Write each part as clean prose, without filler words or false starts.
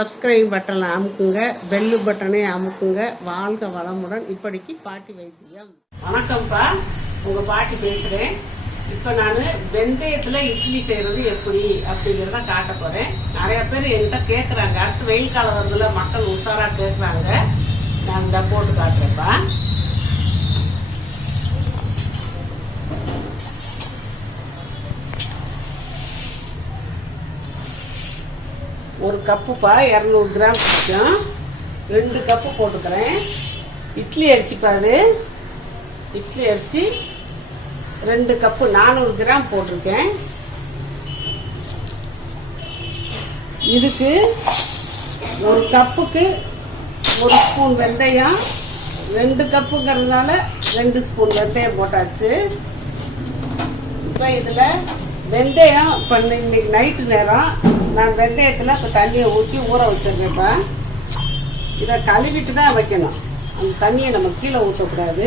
Subscribe பட்டனை அமுக்குங்க, bell பட்டனை அமுக்குங்க. வாழ்க வளமுடன். இப்படிக்கு பாட்டி வைத்தியம். வணக்கம்ப்பா, உங்கள் பாட்டி பேசுகிறேன். இப்போ நான் வெந்தயத்தில் இட்லி செய்கிறது எப்படி அப்படிங்கிறத காட்ட போகிறேன். நிறையா பேர் என்கிட்ட கேட்குறாங்க. அடுத்து வெயில் காலம் வரதுல மக்கள் உஷாராக கேட்குறாங்க. நான் இந்த போட்டு காட்டுறேன்ப்பா. ஒரு கப்புப்பா 200 கிராம் வச்சுக்கோம். 2 கப்பு போட்டுக்கிறேன். இட்லி அரிசி பாரு, இட்லி அரிசி 2 கப்பு 400 கிராம் போட்டிருக்கேன். இதுக்கு ஒரு கப்புக்கு 1 ஸ்பூன் வெந்தயம், 2 கப்புங்கிறதுனால 2 ஸ்பூன் வெந்தயம் போட்டாச்சு. இப்போ இதில் வெந்தயம் இப்போ இன்னைக்கு நைட்டு நேரம் நான் வெந்தயத்தில் இப்போ தண்ணியை ஊற்றி ஊற வச்சிருக்கேன்ப்பா. இதை கழுவிட்டு தான் வைக்கணும். அந்த தண்ணியை நம்ம கீழே ஊற்றக்கூடாது.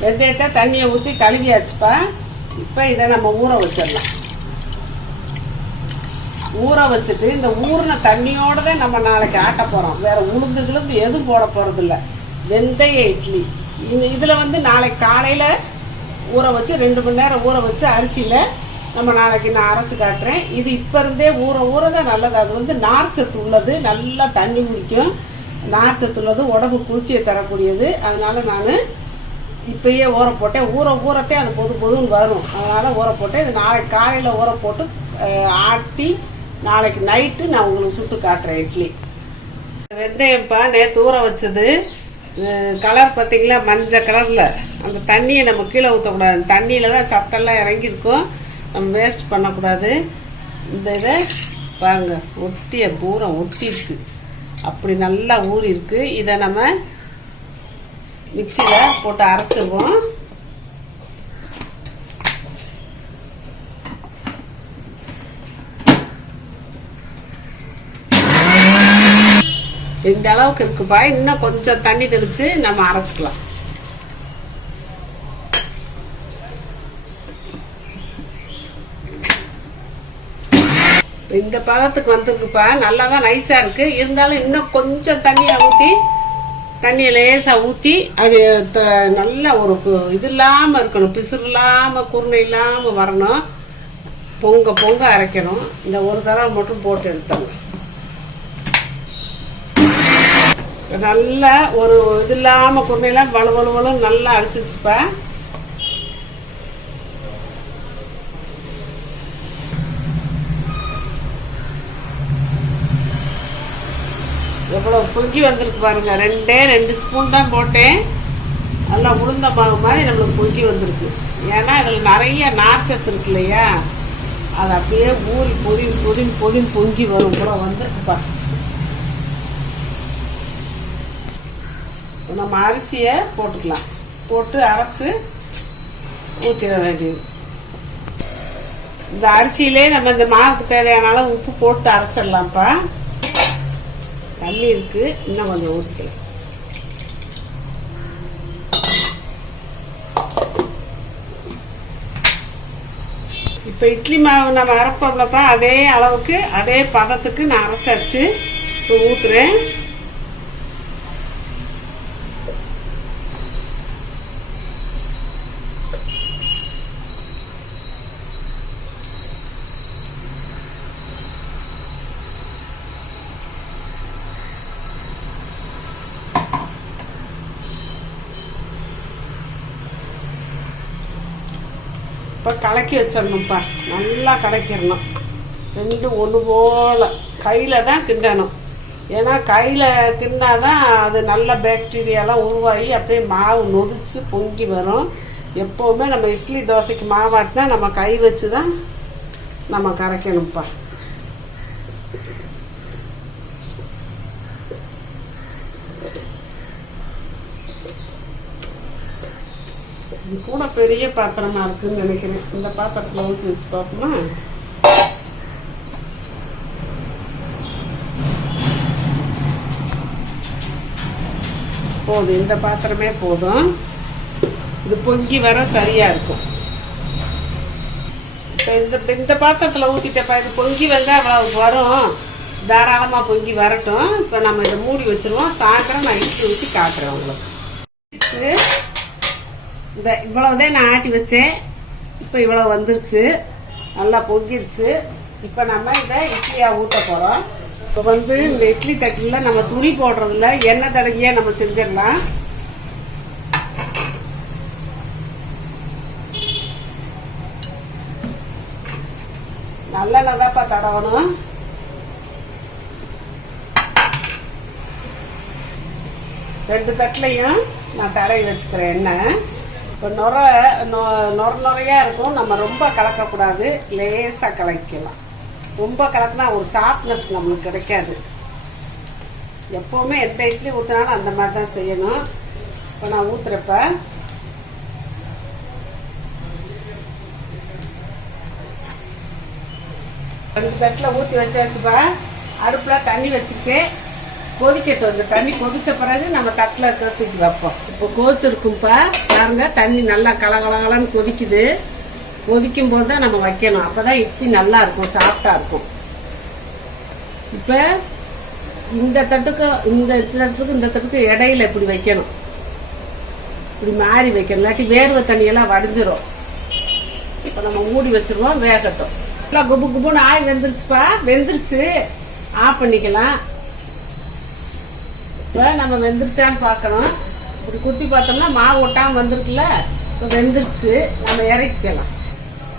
வெந்தயத்தை தண்ணியை ஊற்றி கழுவியாச்சுப்பா. இப்போ இதை நம்ம ஊற வச்சிடலாம். ஊற வச்சுட்டு இந்த ஊறின தண்ணியோடு தான் நம்ம நாளைக்கு ஆட்ட போகிறோம். வேறு உளுந்து கிளுந்து எதுவும் போட போகிறதில்ல. வெந்தய இட்லி இதில் நாளைக்கு காலையில் ஊற வச்சு 2 மணி நேரம் ஊற வச்சு அரிசியில் நம்ம நாளைக்கு நான் அரைச்சி காட்டுறேன். இது இப்போ இருந்தே ஊற தான் நல்லது. அது நார்ச்சத்து உள்ளது, நல்லா தண்ணி குடிக்கும். நார்ச்சத்து உள்ளது, உடம்பு குளிர்ச்சியை தரக்கூடியது. அதனால நான் இப்பயே ஊற போட்டேன். ஊறத்தே அது பொதுன்னு வரும். அதனால் ஊற போட்டேன். இது நாளைக்கு காலையில் ஊற போட்டு ஆட்டி நாளைக்கு நைட்டு நான் உங்களுக்கு சுட்டு காட்டுறேன் இட்லி. வெந்தயம்ப்பா நேற்று ஊற வச்சது. கலர் பார்த்தீங்களா, மஞ்சள் கலரில். அந்த தண்ணியை நம்ம கீழே ஊற்றக்கூடாது. தண்ணியில் தான் சத்தெல்லாம் இறங்கியிருக்கும். நம்ம வேஸ்ட் பண்ணக்கூடாது. இந்த இதை பாருங்க, ஒட்டிய பூரம் ஒட்டி இருக்கு. அப்படி நல்லா ஊறி இருக்கு. இதை நம்ம மிக்சியில் போட்டு அரைச்சிடுவோம். இந்த அளவுக்கு இருக்குப்பா. இன்னும் கொஞ்சம் தண்ணி தெளிச்சு நம்ம அரைச்சிக்கலாம். இந்த பதத்துக்கு வந்துருக்குப்பா. நல்லா தான் நைஸாக இருக்குது. இருந்தாலும் இன்னும் கொஞ்சம் தண்ணியை லேசாக ஊற்றி அது நல்லா ஒரு இது இல்லாமல் இருக்கணும். பிசுறு இல்லாமல் குருணை இல்லாமல் வரணும். பொங்க அரைக்கணும். இந்த ஒரு தடவை மட்டும் போட்டு எடுத்தோம். நல்லா ஒரு இது இல்லாமல் குருணையெல்லாம் வலுவலும் நல்லா அடிச்சிருச்சுப்பா. எவ்வளோ பொங்கி வந்திருக்கு பாருங்க. 2 ஸ்பூன் தான் போட்டேன். நல்லா உளுந்த மாவு மாதிரி நம்மளுக்கு பொங்கி வந்திருக்கு. ஏன்னா இதில் நிறைய நார்ச்சத்து இருக்கு இல்லையா, அது அப்படியே ஊறி பொங்கி வரும். கூட வந்துருக்குப்பா. நம்ம அரிசியை போட்டுக்கலாம். போட்டு அரைச்சி ஊற்றிட வேண்டியது. இந்த அரிசியிலே நம்ம இந்த மாவுக்கு தேவையான அளவு உப்பு போட்டு அரைச்சிடலாம்ப்பா. தண்ணி இருக்கு, இன்னும் கொஞ்சம் ஊற்றிக்கலாம். இப்போ இட்லி மாவு நம்ம அரைப்போம்லப்பா, அதே அளவுக்கு அதே பதத்துக்கு நான் அரைச்சாச்சு. இப்போ ஊற்றுறேன். இப்போ கலக்கி வச்சிடணும்ப்பா. நல்லா கலக்கிடணும். 2 ஒன்று போல் கையில் தான் கிண்டணும். ஏன்னா கையில் கிண்டாதான் அது நல்ல பாக்டீரியாலாம் உருவாகி அப்படியே மாவு நொதிச்சு பொங்கி வரும். எப்போவுமே நம்ம இட்லி தோசைக்கு மாவாட்டினா நம்ம கை வச்சு தான் நம்ம கரைக்கணும்ப்பா. இது கூட பெரிய பாத்திரமா இருக்குன்னு நினைக்கிறேன். இந்த பாத்திரத்தில் ஊற்றி வச்சு பார்ப்போமா. போதும், இந்த பாத்திரமே போதும். இது பொங்கி வர சரியா இருக்கும். இந்த பாத்திரத்தில் ஊற்றிட்டப்பா. இது பொங்கி வந்தால் அவ்வளவு வரும். தாராளமாக பொங்கி வரட்டும். இப்போ நம்ம இதை மூடி வச்சுருவோம். சாயந்தரம் நான் இட்லி ஊற்றி காட்டுறேன் உங்களுக்கு. இந்த இவ்வளவுதான் நான் ஆட்டி வச்சேன். இப்போ இவ்வளோ வந்துருச்சு, நல்லா பொங்கிருச்சு. இப்போ நம்ம இதை இட்லியாக ஊற்ற போகிறோம். இப்போ வந்து இந்த இட்லி தட்டில் நம்ம துணி போடுறதில்ல, எண்ணெய் தடவியே நம்ம செஞ்சிடலாம். நல்லெண்ணெய் தான்ப்பா தடவணும். ரெண்டு தட்டுலையும் நான் தடவி வச்சுக்கிறேன் எண்ணெய். இப்போ நுரையா இருக்கும். நம்ம ரொம்ப கலக்கக்கூடாது, லேசாக கலக்கலாம். ரொம்ப கலக்குனா ஒரு சாஃப்ட்னஸ் நம்மளுக்கு கிடைக்காது. எப்போவுமே எந்த இட்லி ஊற்றினாலும் அந்த மாதிரி தான் செய்யணும். இப்போ நான் ஊற்றுறப்ப ரெண்டு தட்டில் ஊற்றி வச்சாச்சுப்பா. அடுப்பில் தண்ணி வச்சுருக்கேன், கொதிக்கட்டும். இந்த தண்ணி கொதிச்ச பிறகு நம்ம தட்டில் இருக்கிறதுக்கு வைப்போம். இப்போ கொதிச்சிருக்கும்ப்பா, பாருங்க தண்ணி நல்லா கலகலகலன்னு கொதிக்குது. கொதிக்கும் போது தான் நம்ம வைக்கணும். அப்போதான் இட்லி நல்லா இருக்கும், சாஃப்டா இருக்கும். இப்போ இந்த தட்டுக்கு இந்த தட்டுக்கு இடையில இப்படி வைக்கணும், இப்படி மாறி வைக்கணும். இல்லாட்டி வேர்வை தண்ணியெல்லாம் வடிஞ்சிரும். இப்போ நம்ம மூடி வச்சிருவோம், வேகட்டும். குபு குபுன்னு ஆய் வெந்துருச்சுப்பா. வெந்துருச்சு, ஆஃப் பண்ணிக்கலாம். இப்போ நம்ம வெந்துருச்சான்னு பார்க்கணும். இப்படி குத்தி பார்த்தோம்னா மாவு ஒட்டாமல் வந்திருக்குல்ல. இப்போ வெந்துருச்சு, நம்ம இறக்கிக்கலாம்.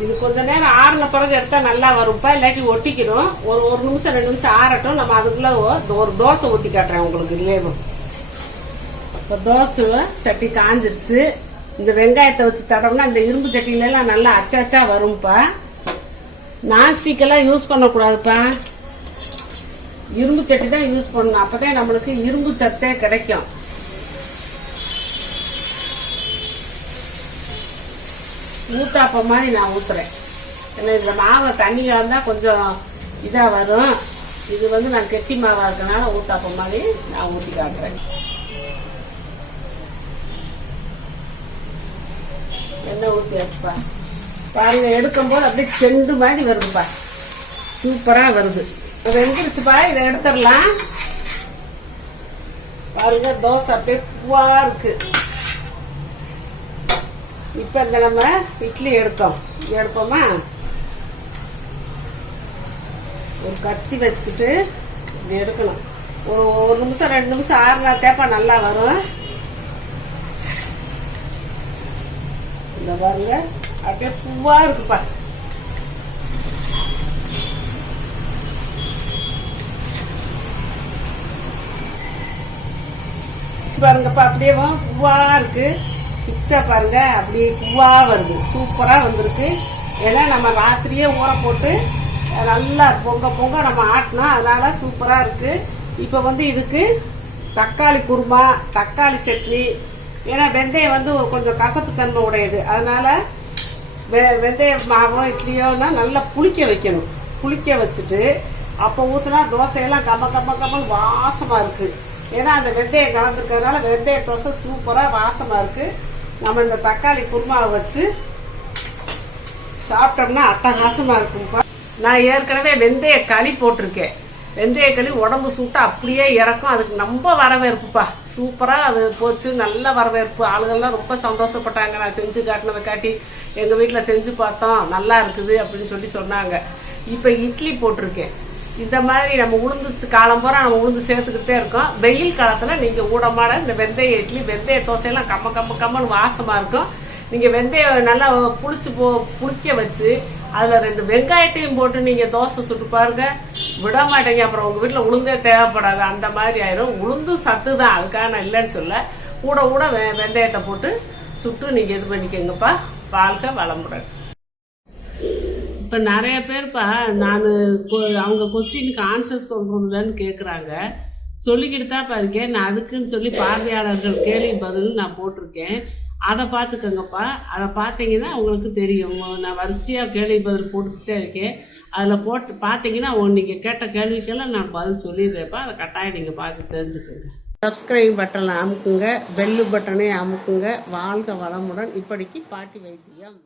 இது கொஞ்ச நேரம் ஆறின பிறகு எடுத்தால் நல்லா வரும்ப்பா, இல்லாட்டி ஒட்டிக்கிறோம். ஒரு நிமிஷம் 2 நிமிஷம் ஆறட்டும். நம்ம அதுக்குள்ளே ஒரு தோசை ஊற்றி காட்டுறேன் உங்களுக்கு. லேவும் இப்போ தோசை சட்டி காஞ்சிருச்சு. இந்த வெங்காயத்தை வச்சு தடவுனா இந்த இரும்பு சட்டியிலலாம் நல்லா அச்சாச்சா வரும்ப்பா. நான்ஸ்டிக்கெல்லாம் யூஸ் பண்ணக்கூடாதுப்பா, இரும்பு சட்டி தான் யூஸ் பண்ணணும். அப்பதான் நம்மளுக்கு இரும்பு சத்தே கிடைக்கும். ஊத்தாப்பம் மாதிரி நான் ஊத்துறேன். ஏன்னா இதுல மாவை தண்ணியா இருந்தா கொஞ்சம் இதா வரும். இது வந்து நான் கெட்டி மாவா இருக்கனால ஊத்தாப்பம் மாதிரி நான் ஊற்றி காட்டுறேன். எண்ணெய் ஊற்றியாச்சுப்பா. பாருங்க, எடுக்கும் போது அப்படியே செண்டு மாதிரி வருதுப்பா, சூப்பரா வருது. வெந்துருச்சுப்பா, இதை எடுத்துடலாம். பாருங்க, தோசை அப்படியே பூவா இருக்கு. இப்ப இந்த நம்ம இட்லி எடுப்போமா. ஒரு கத்தி வச்சுக்கிட்டு இப்படி எடுக்கணும். ஒரு நிமிஷம் 2 நிமிஷம் ஆறுனா தேப்பா நல்லா வரும். இந்த பாருங்க, அப்படியே பூவா இருக்குப்பா. பாருங்கப்பா, அப்படியே பூவா இருக்கு. பிச்சை பாருங்க, அப்படியே பூவா வருது, சூப்பரா வந்திருக்கு. ஏன்னா நம்ம ராத்திரியே ஊற போட்டு நல்லா பொங்க நம்ம ஆட்டினா, அதனால சூப்பரா இருக்கு. இப்ப வந்து இதுக்கு தக்காளி குருமா, தக்காளி சட்னி. ஏன்னா வெந்தயம் வந்து கொஞ்சம் கசப்பு தன்மை உடையது, அதனால வெந்தய மாவோ இட்லியோன்னா நல்லா புளிக்க வைக்கணும். புளிக்க வச்சுட்டு அப்போ ஊத்துனா தோசையெல்லாம் கம்ம வாசமா இருக்கு. ஏன்னா அந்த வெந்தயம் கலந்துருக்கிறதுனால வெந்தய தோசை சூப்பரா வாசமா இருக்கு. நம்ம இந்த தக்காளி குருமாவை வச்சு சாப்பிட்டோம்னா அட்டகாசமா இருக்கும்ப்பா. நான் ஏற்கனவே வெந்தய களி போட்டிருக்கேன். வெந்தய களி உடம்பு சூட்டா அப்படியே இறக்கும். அதுக்கு ரொம்ப வரவேற்புப்பா, சூப்பரா அது போச்சு, நல்ல வரவேற்பு. ஆளுகள்லாம் ரொம்ப சந்தோஷப்பட்டாங்க. நான் செஞ்சு காட்டினதை காட்டி எங்க வீட்டுல செஞ்சு பார்த்தோம், நல்லா இருக்குது அப்படின்னு சொல்லி சொன்னாங்க. இப்ப இட்லி போட்டிருக்கேன். இந்த மாதிரி நம்ம உளுந்து காலம் போற நம்ம உளுந்து சேர்த்துக்கிட்டே இருக்கோம். வெயில் காலத்துல நீங்க ஊடமாட இந்த வெந்தய இட்லி, வெந்தய தோசையெல்லாம் கம்மன்னு வாசமா இருக்கும். நீங்க வெந்தயம் நல்லா புளிக்க வச்சு அதுல 2 வெங்காயத்தையும் போட்டு நீங்க தோசை சுட்டு பாருங்க, விட மாட்டேங்க. அப்புறம் உங்க வீட்டுல உளுந்தே தேவைப்படாது, அந்த மாதிரி ஆயிரும். உளுந்து சத்து தான், அதுக்காக நான் இல்லைன்னு சொல்ல. கூட வெந்தயத்தை போட்டு சுட்டு நீங்க இது பண்ணிக்கோங்கப்பா. வாழ்க்கை வளமுடன். இப்ப நிறைய பேர்ப்பா நான் அவங்க கொஸ்டினுக்கு ஆன்சர் சொல்றதுலன்னு கேக்குறாங்க. சொல்லிக்கிட்டு தான் இருக்கேன். நான் அதுக்குன்னு சொல்லி பார்வையாளர்கள் கேள்வி பதில் நான் போட்டிருக்கேன். அதை பார்த்துக்கோங்கப்பா. அதை பார்த்தீங்கன்னா உங்களுக்கு தெரியும். நான் வரிசையாக கேள்வி பதில் போட்டுக்கிட்டே இருக்கேன். அதில் போட்டு பார்த்தீங்கன்னா நீங்கள் கேட்ட கேள்விக்கெல்லாம் நான் பதில் சொல்லிடுறேன்ப்பா. அதை கட்டாயம் நீங்கள் பார்த்து தெரிஞ்சுக்கோங்க. சப்ஸ்கிரைப் பட்டனை அமுக்குங்க, பெல்லு பட்டனை அமுக்குங்க. வாழ்க வளமுடன். இப்படிக்கு பாட்டி வைத்தியம்.